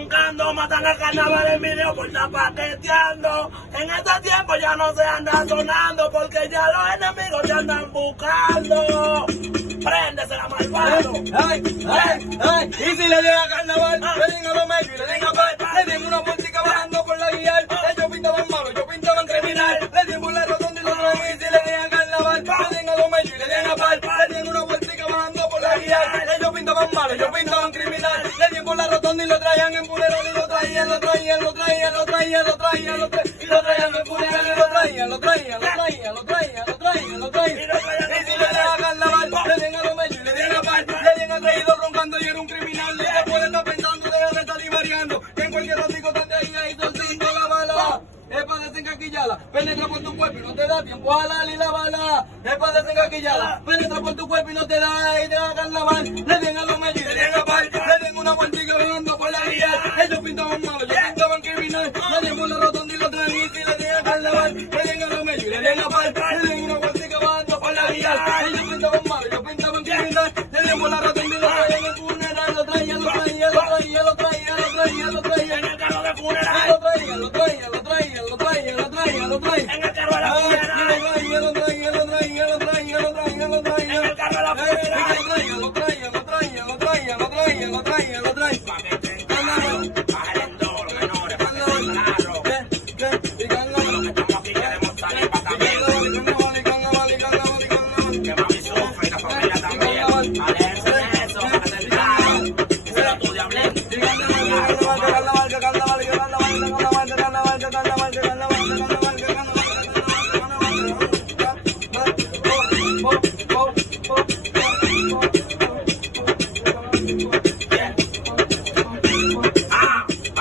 roncando, matan el carnaval en video por estar paqueteando. En este tiempo ya no se anda sonando porque ya los enemigos te andan buscando. Préndese la malvado. Y si le llega carnaval, le den a los medios y le den a par. Le den una música bajando por la guía. Ellos pintaban malo, yo pintaban criminal. Le den por la rotonda y lo traen. Y si le llega carnaval, le den a los medios y le den a par. Le den una música bajando por la guía. Ellos pintaban malo, yo pintaban criminal. Le den por la rotonda y lo traían en funeral. Y lo traían en funeral. Y si le llega carnaval, le den a los medios y le den a par. Le den a traído roncando y era un criminal. Y ella puede estar pensando, deja de estar variando. Que en cualquier ratico te ahí y torciendo la bala. Es para desencaquillarla, penetra por tu cuerpo y no te da tiempo a jalar y la bala. Es para desencaquillarla, penetra por tu cuerpo y no te da y te da carnaval. Le den a los medios y le den a par. Le den una vueltica volando por la guía. Ellos pintaban malo, yo pintaban criminal. Le den por la rotonda y lo traen y si le den a carnaval. Le den a los medios y le den a par. Le den una vueltica volando por la guía. Ellos pintaban malo, yo pintaban criminal. Le den por la rotonda y lo traen en funeral. Lo traían. En el carro de funeral. Lo traían. En el carro de la funeral. En el carro de la funeral. Lo traían.